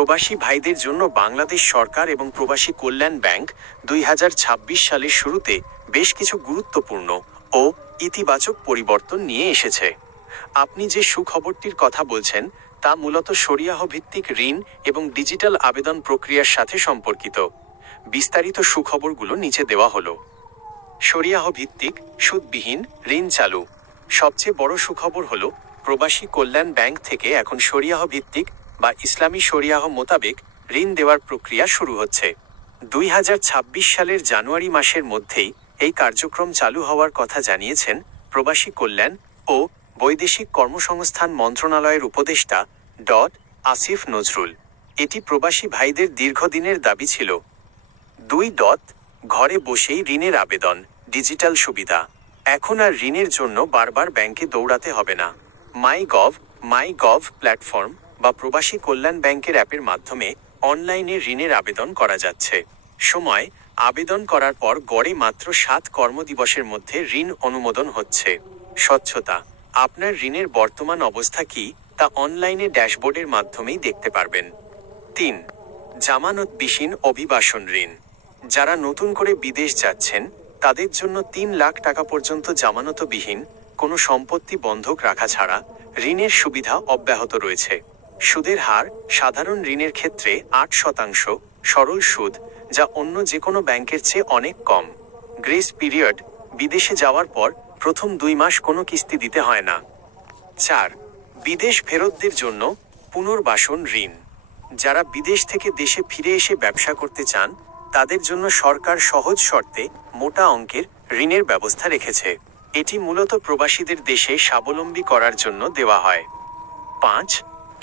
প্রবাসী ভাইদের জন্য বাংলাদেশ সরকার এবং প্রবাসী কল্যাণ ব্যাংক 2026 সালের শুরুতে বেশ কিছু গুরুত্বপূর্ণ ও ইতিবাচক পরিবর্তন নিয়ে এসেছে। আপনি যে সুখবরটির কথা বলছেন তা মূলত শরিয়াহ ভিত্তিক ঋণ এবং ডিজিটাল আবেদন প্রক্রিয়ার সাথে সম্পর্কিত। বিস্তারিত সুখবরগুলো নিচে দেওয়া হলো। শরিয়াহ ভিত্তিক সুদবিহীন ঋণ চালু। সবচেয়ে বড় সুখবর হলো প্রবাসী কল্যাণ ব্যাংক থেকে এখন শরিয়াহ ভিত্তিক বা ইসলামী শরিয়াহ মোতাবেক ঋণ দেওয়ার প্রক্রিয়া শুরু হচ্ছে। 2026 সালের জানুয়ারি মাসের মধ্যেই এই কার্যক্রম চালু হওয়ার কথা জানিয়েছেন প্রবাসী কল্যাণ ও বৈদেশিক কর্মসংস্থান মন্ত্রণালয়ের উপদেষ্টা আসিফ নজরুল। এটি প্রবাসী ভাইদের দীর্ঘদিনের দাবি ছিল। 2. ঘরে বসেই ঋণের আবেদন, ডিজিটাল সুবিধা। এখন আর ঋণের জন্য বারবার ব্যাংকে দৌড়াতে হবে না। মাই গভ প্ল্যাটফর্ম বা প্রবাসী কল্যাণ ব্যাংকের অ্যাপের মাধ্যমে অনলাইনে ঋণের আবেদন করা যাচ্ছে। সময়: আবেদন করার পর গড়ে মাত্র 7 কর্মদিবসের মধ্যে ঋণ অনুমোদন হচ্ছে। স্বচ্ছতা: আপনার ঋণের বর্তমান অবস্থা কি তা অনলাইনে ড্যাশবোর্ডের মাধ্যমেই দেখতে পারবেন। 3. জামানতবিহীন অভিবাসন ঋণ। যারা নতুন করে বিদেশ যাচ্ছেন তাদের জন্য 3 লাখ টাকা পর্যন্ত জামানতবিহীন কোনো সম্পত্তি বন্ধক রাখা ছাড়া ঋণের সুবিধা অব্যাহত রয়েছে। সুদের হার: সাধারণ ঋণের ক্ষেত্রে 8%, সরল সুদ, যা অন্য যে কোনো ব্যাংকের চেয়ে অনেক কম। গ্রেস পিরিয়ড: বিদেশে যাওয়ার পর প্রথম 2 মাস কোনো কিস্তি দিতে হয় না। 4. বিদেশ ফেরতদের জন্য পুনর্বাসন ঋণ। যারা বিদেশ থেকে দেশে ফিরে এসে ব্যবসা করতে চান তাদের জন্য সরকার সহজ শর্তে মোটা অঙ্কের ঋণের ব্যবস্থা রেখেছে। এটি মূলত প্রবাসীদের দেশে স্বাবলম্বী করার জন্য দেওয়া হয়। 5.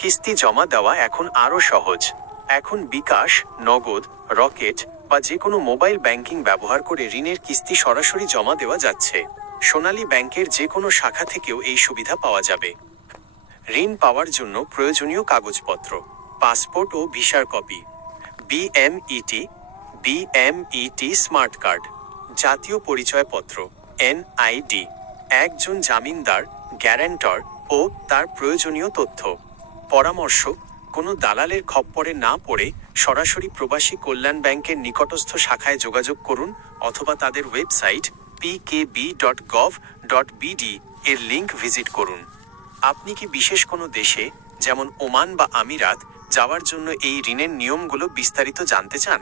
কিস্তি জমা দেওয়া এখন আরও সহজ। এখন বিকাশ, নগদ, রকেট বা যে কোনো মোবাইল ব্যাংকিং ব্যবহার করে ঋণের কিস্তি সরাসরি জমা দেওয়া যাচ্ছে। সোনালী ব্যাংকের যে কোনো শাখা থেকেও এই সুবিধা পাওয়া যাবে। ঋণ পাওয়ার জন্য প্রয়োজনীয় কাগজপত্র: পাসপোর্ট ও ভিসার কপি, বিএমইটি স্মার্ট কার্ড, জাতীয় পরিচয়পত্র, এনআইডি, একজন জামিনদার, গ্যারান্টর ও তার প্রয়োজনীয় তথ্য। পরামর্শ: কোনো দালালের খপ্পরে না পড়ে সরাসরি প্রবাসী কল্যাণ ব্যাংকের নিকটস্থ শাখায় যোগাযোগ করুন অথবা তাদের ওয়েবসাইট pkb.gov.bd এর লিংক ভিজিট করুন। আপনি কি বিশেষ কোনো দেশে যেমন ওমান বা আমিরাত যাওয়ার জন্য এই ঋণের নিয়মগুলো বিস্তারিত জানতে চান?